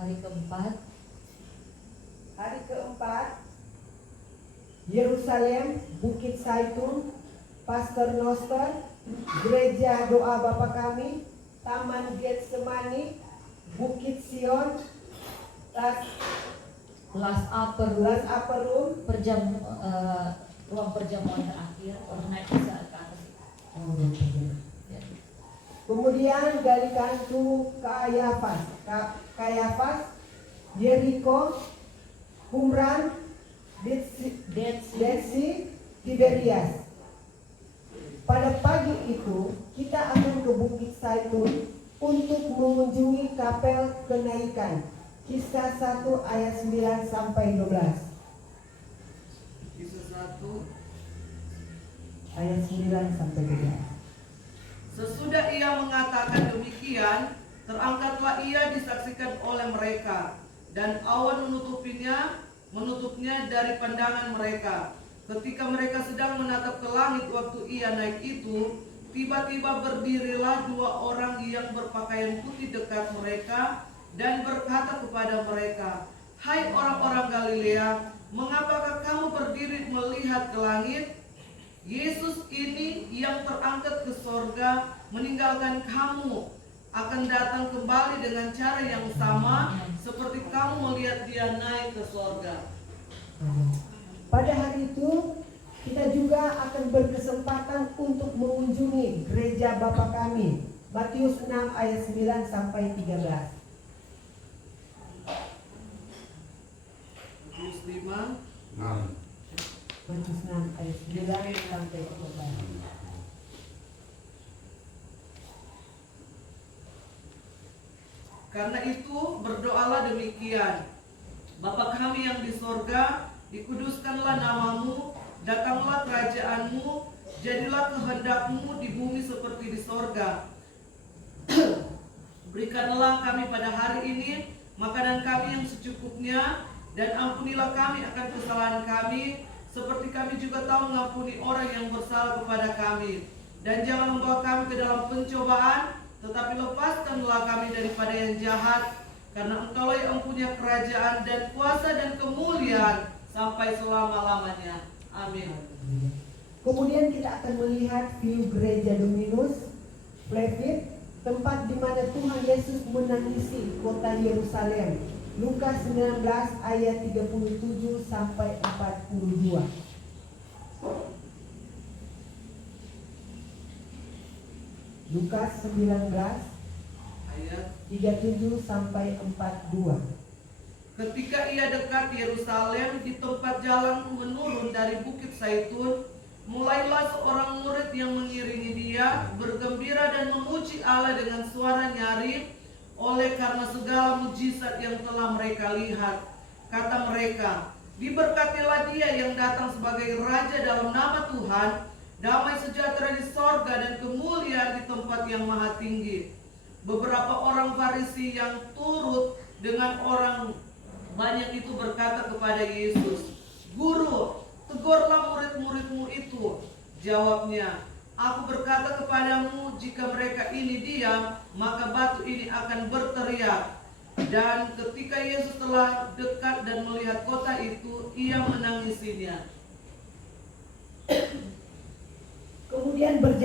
Hari keempat, Yerusalem, Bukit Zaitun, Paternoster, Gereja Doa Bapa Kami, Taman Getsemani, Bukit Sion, Last Upper Room, ruang perjamuan terakhir, naik ke atas. Kemudian Galikantu Kayafas, Yeriko, Qumran, Dead Sea, Tiberias. Pada pagi itu kita akan ke Bukit Zaitun untuk mengunjungi kapel kenaikan. Kisah 1 ayat 9 sampai 12. Kisah 1 Ayat 9 sampai 12. Sesudah ia mengatakan demikian, terangkatlah ia disaksikan oleh mereka, dan awan menutupnya dari pandangan mereka. Ketika mereka sedang menatap ke langit waktu ia naik itu, tiba-tiba berdirilah dua orang yang berpakaian putih dekat mereka dan berkata kepada mereka, "Hai orang-orang Galilea, mengapakah kamu berdiri melihat ke langit? Yesus ini yang terangkat ke sorga meninggalkan kamu akan datang kembali dengan cara yang sama seperti kamu melihat dia naik ke sorga." Pada hari itu kita juga akan berkesempatan untuk mengunjungi gereja Bapa Kami. Matius 6 ayat 9 sampai 13. Matius 5 Matius 6 ayat 9 sampai 13. Karena itu berdoalah demikian: Bapa kami yang di sorga, dikuduskanlah namamu, datanglah kerajaanmu, jadilah kehendakmu di bumi seperti di sorga. Berikanlah kami pada hari ini makanan kami yang secukupnya, dan ampunilah kami akan kesalahan kami, seperti kami juga tahu mengampuni orang yang bersalah kepada kami. Dan jangan membawa kami ke dalam pencobaan, tetapi lepaskanlah kami daripada yang jahat, karena Engkaulah yang mempunyai kerajaan dan kuasa dan kemuliaan sampai selama-lamanya. Amin. Kemudian kita akan melihat view gereja Dominus Flevit, tempat di mana Tuhan Yesus menangisi kota Yerusalem. Lukas 19 ayat 37 sampai 42. Lukas 19 Ayat 37 sampai 42. Ketika ia dekat Yerusalem, di tempat jalan menurun dari Bukit Zaitun, mulailah seorang murid yang mengiringi dia bergembira dan memuji Allah dengan suara nyaring oleh karena segala mujizat yang telah mereka lihat. Kata mereka, "Diberkatilah dia yang datang sebagai raja dalam nama Tuhan, damai sejahtera di sorga dan kemuliaan di tempat yang maha tinggi." Beberapa orang Farisi yang turut dengan orang banyak itu berkata kepada Yesus, "Guru, tegurlah murid-muridmu itu." Jawabnya, "Aku berkata kepadamu, jika mereka ini diam, maka batu ini akan berteriak." Dan ketika Yesus telah dekat dan melihat kota itu, ia menangisinya. Kemudian pada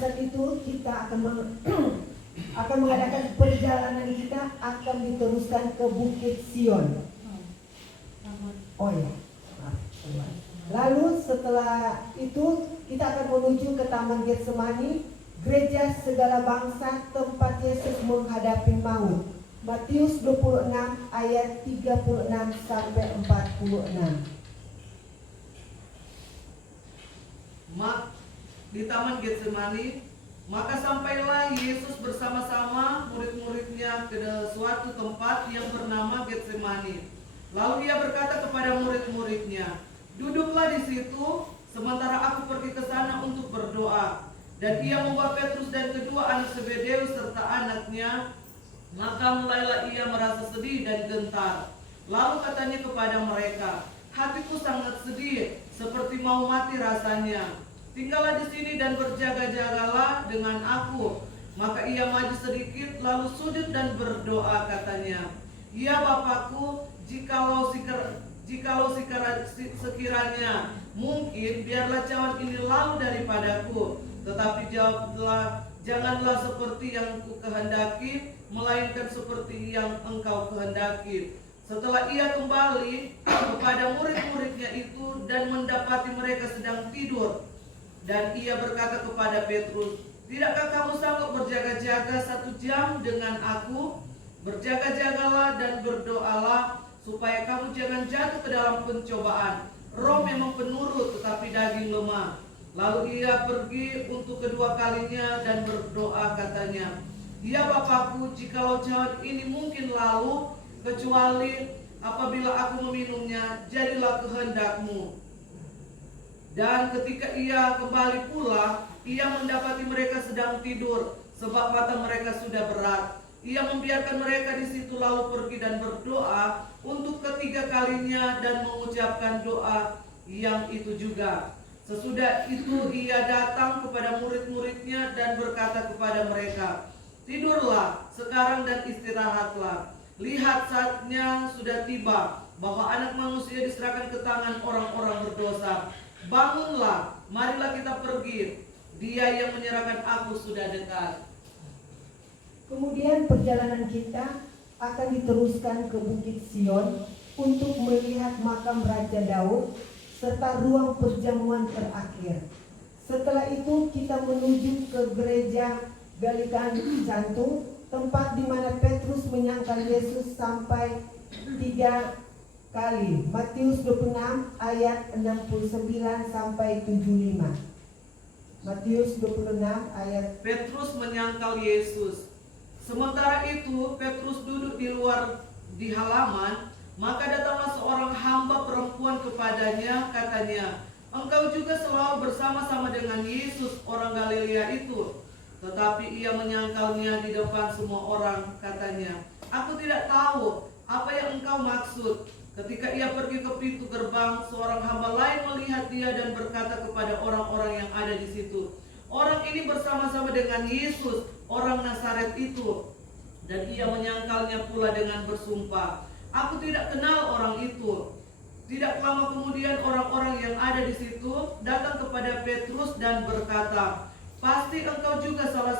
saat itu kita akan mengadakan perjalanan kita akan diteruskan ke Bukit Sion. Oh ya. Lalu setelah itu kita akan menuju ke Taman Getsemani, gereja segala bangsa tempat Yesus menghadapi maut. Matius 26 ayat 36 sampai 46. Di Taman Getsemani, maka sampailah Yesus bersama-sama murid-muridnya ke suatu tempat yang bernama Getsemani. Lalu ia berkata kepada murid-muridnya, "Duduklah di situ, sementara aku pergi ke sana untuk berdoa." Dan ia membawa Petrus dan kedua anak Zebedeus serta anaknya. Maka mulailah ia merasa sedih dan gentar. Lalu katanya kepada mereka, "Hatiku sangat sedih, seperti mau mati rasanya. Tinggallah di sini dan berjaga-jagalah dengan aku." Maka ia maju sedikit lalu sujud dan berdoa, katanya, "Ya Bapakku, sekiranya mungkin biarlah cawan ini lalu daripadaku, tetapi jawablah, janganlah seperti yang ku kehendaki, melainkan seperti yang Engkau kehendaki." Setelah ia kembali kepada murid-muridnya itu dan mendapati mereka sedang tidur, dan ia berkata kepada Petrus, "Tidakkah kamu sanggup berjaga-jaga 1 jam dengan aku? Berjaga-jagalah dan berdoalah, supaya kamu jangan jatuh ke dalam pencobaan. Roh memang penurut, tetapi daging lemah." Lalu ia pergi untuk kedua kalinya dan berdoa, katanya, "Ya Bapakku, jikalau cawan ini mungkin lalu, kecuali apabila aku meminumnya, jadilah kehendak-Mu." Dan ketika ia kembali pula, ia mendapati mereka sedang tidur, sebab mata mereka sudah berat. Ia membiarkan mereka di situ lalu pergi dan berdoa untuk ketiga kalinya dan mengucapkan doa yang itu juga. Sesudah itu ia datang kepada murid-muridnya dan berkata kepada mereka, "Tidurlah sekarang dan istirahatlah. Lihat, saatnya sudah tiba bahwa Anak Manusia diserahkan ke tangan orang-orang berdosa. Bangunlah, marilah kita pergi. Dia yang menyerahkan aku sudah dekat." Kemudian perjalanan kita akan diteruskan ke Bukit Sion untuk melihat makam Raja Daud serta ruang perjamuan terakhir. Setelah itu kita menuju ke gereja Galikan Jantung, tempat di mana Petrus menyangkal Yesus sampai 3 kali. Matius 26 ayat 69 sampai 75. Matius 26 ayat. Petrus menyangkal Yesus. Sementara itu Petrus duduk di luar di halaman, maka datanglah seorang hamba perempuan kepadanya, katanya, "Engkau juga selalu bersama-sama dengan Yesus orang Galilea itu." Tetapi ia menyangkalnya di depan semua orang, katanya, "Aku tidak tahu apa yang engkau maksud." Ketika ia pergi ke pintu gerbang, seorang hamba lain melihat dia dan berkata kepada orang-orang yang ada di situ, "Orang ini bersama-sama dengan Yesus orang Nazaret itu." Dan ia menyangkalnya pula dengan bersumpah, "Aku tidak kenal orang itu." Tidak lama kemudian orang-orang yang ada di situ datang kepada Petrus dan berkata, "Pasti engkau juga salah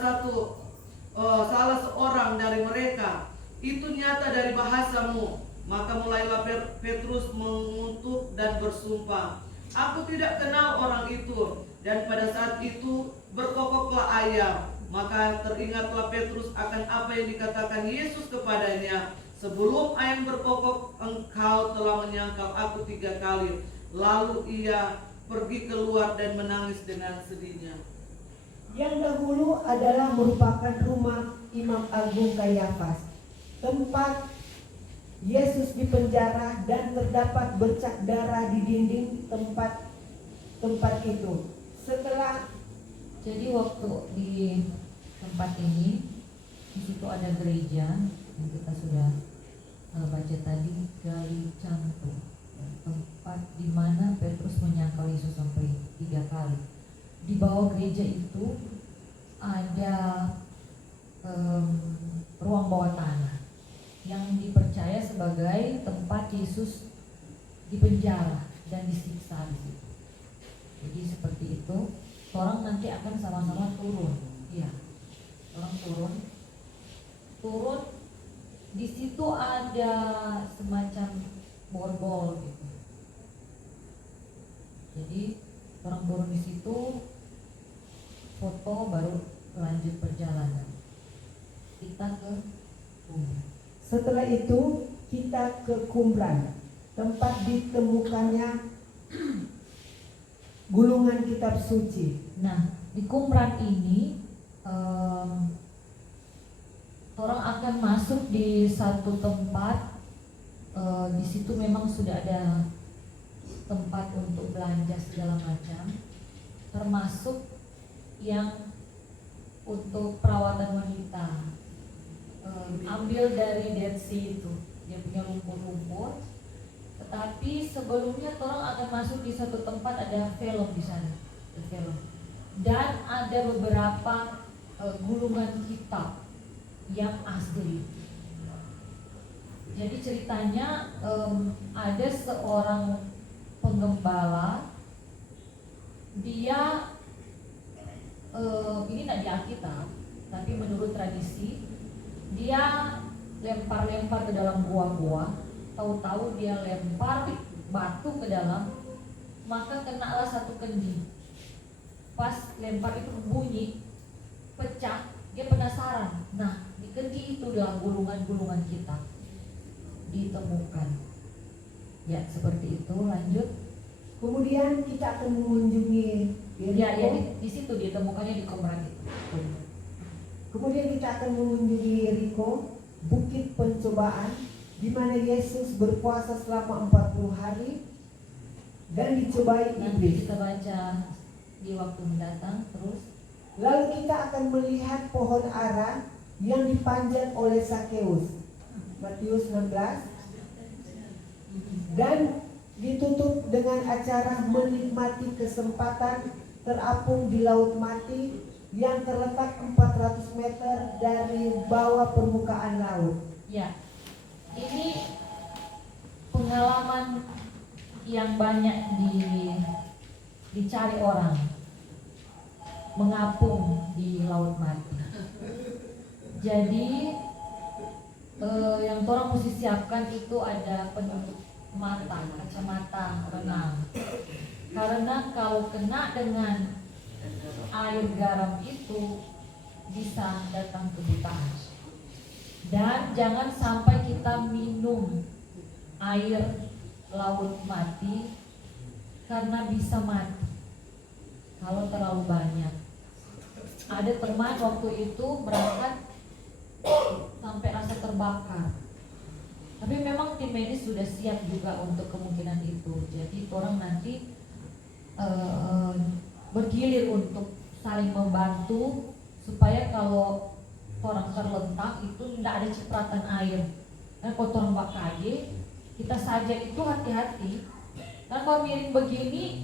seorang dari mereka. Itu nyata dari bahasamu." Maka mulailah Petrus mengutuk dan bersumpah, "Aku tidak kenal orang itu." Dan pada saat itu berkokoklah ayam. Maka teringatlah Petrus akan apa yang dikatakan Yesus kepadanya, "Sebelum ayam berkokok, engkau telah menyangkal aku 3 kali." Lalu ia pergi keluar dan menangis dengan sedihnya. Yang dahulu adalah merupakan rumah Imam Agung Kayafas, tempat Yesus dipenjara, dan terdapat bercak darah di dinding tempat itu. Jadi waktu di tempat ini, di situ ada gereja yang kita sudah baca tadi, Galicantum, tempat di mana Petrus menyangkal Yesus sampai 3 kali. Di bawah gereja itu ada ruang bawah tanah yang dipercaya sebagai tempat Yesus dipenjara dan disiksa di situ. Jadi seperti itu, orang nanti akan sama-sama turun. Iya, orang turun. Di situ ada semacam borbol gitu. Jadi orang turun di situ, foto, baru lanjut perjalanan. Kita ke Qumran. Setelah itu kita ke Qumran, tempat ditemukannya gulungan kitab suci. Nah, di Qumran ini orang akan masuk di satu tempat. Di situ memang sudah ada tempat untuk belanja segala macam, termasuk yang untuk perawatan wanita. Ambil dari Dead Sea itu, dia punya lumpur-lumpur. Tetapi sebelumnya orang akan masuk di satu tempat, ada velum di sana, velum. Dan ada beberapa gulungan kitab yang asli. Jadi ceritanya ada seorang penggembala, dia ini tidak di Alkitab, tapi menurut tradisi dia lempar-lempar ke dalam gua-gua, tahu-tahu dia lempar batu ke dalam, maka kenalah satu kendi. Pas lempar itu bunyi, pecah, dia penasaran. Nah, di kendi itu dalam gulungan-gulungan kitab ditemukan. Ya, seperti itu. Lanjut. Kemudian kita akan mengunjungi Ya, Yeriko. di situ ditemukannya di Qumran itu. Kemudian kita akan mengunjungi Yeriko, bukit pencobaan, di mana Yesus berpuasa selama 40 hari dan dicobai Nanti iblis. kita baca di waktu mendatang. Terus Lalu kita akan melihat pohon ara yang dipanjat oleh Sakeus. Matius 16. Dan ditutup dengan acara menikmati kesempatan terapung di laut mati yang terletak 400 meter dari bawah permukaan laut. ya, ini pengalaman yang banyak dicari orang, mengapung di laut mati. Jadi yang orang mesti siapkan itu ada penutup mata, kacamata renang. Karena kalau kena dengan air garam itu bisa datang kebutaan. Dan jangan sampai kita minum air laut mati, karena bisa mati kalau terlalu banyak. Ada teman waktu itu berangkat sampai rasa terbakar. Tapi memang tim medis sudah siap juga untuk kemungkinan itu. Jadi orang nanti bergilir untuk saling membantu supaya kalau orang terlentak itu tidak ada cipratan air. Dan kalau orang bakage, kita saja itu hati-hati. Karena kalau miring begini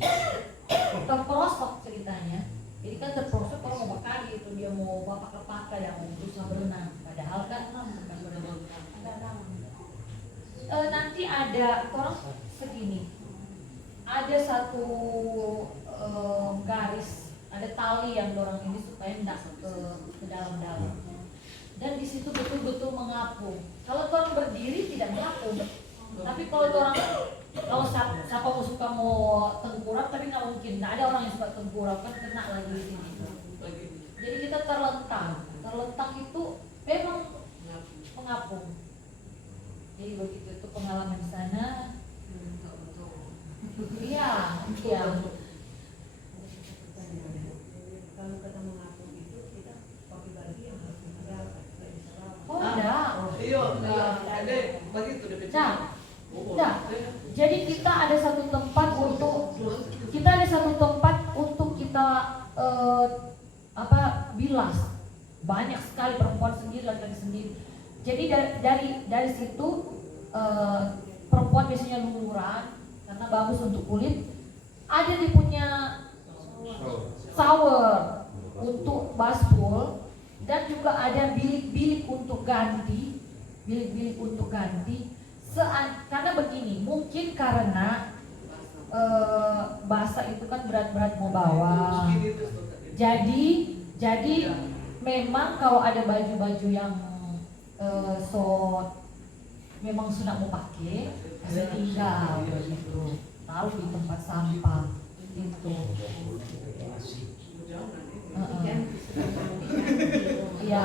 terperosok ceritanya. Jadi kan terperosok kalau mau bakage itu dia mau bapak-bapak yang mau berusaha berenang. Padahal kan bukan berenang. Nanti ada orang segini. Ada satu garis, ada tali yang dorong ini supaya tidak ke dalam-dalam. Dan di situ betul-betul mengapung. Kalau orang berdiri tidak mengapung. Tapi kalau siapa mau suka mau tengkurap, tapi nggak mungkin. Nggak ada orang yang suka tengkurap, kan kena lagi di sini. Jadi kita terlentang itu memang mengapung. Jadi begitu itu pengalaman di sana. Iya. Kalau kata mengapung itu kita pakai baju yang harus ada. Oh enggak. Iya, ada begitu deh. Enggak. Jadi kita ada satu tempat untuk kita bilas. Banyak sekali perempuan sendiri, laki-laki sendiri. Jadi dari situ perempuan biasanya luluran karena bagus untuk kulit. Ada dia punya shower untuk basbol, dan juga ada bilik-bilik untuk ganti. Karena begini, mungkin karena basah itu kan berat-berat mau bawa. Jadi memang kalau ada baju-baju yang memang sudah mau pakai, bisa tinggal begitu. Taruh di tempat sampah itu. Iya.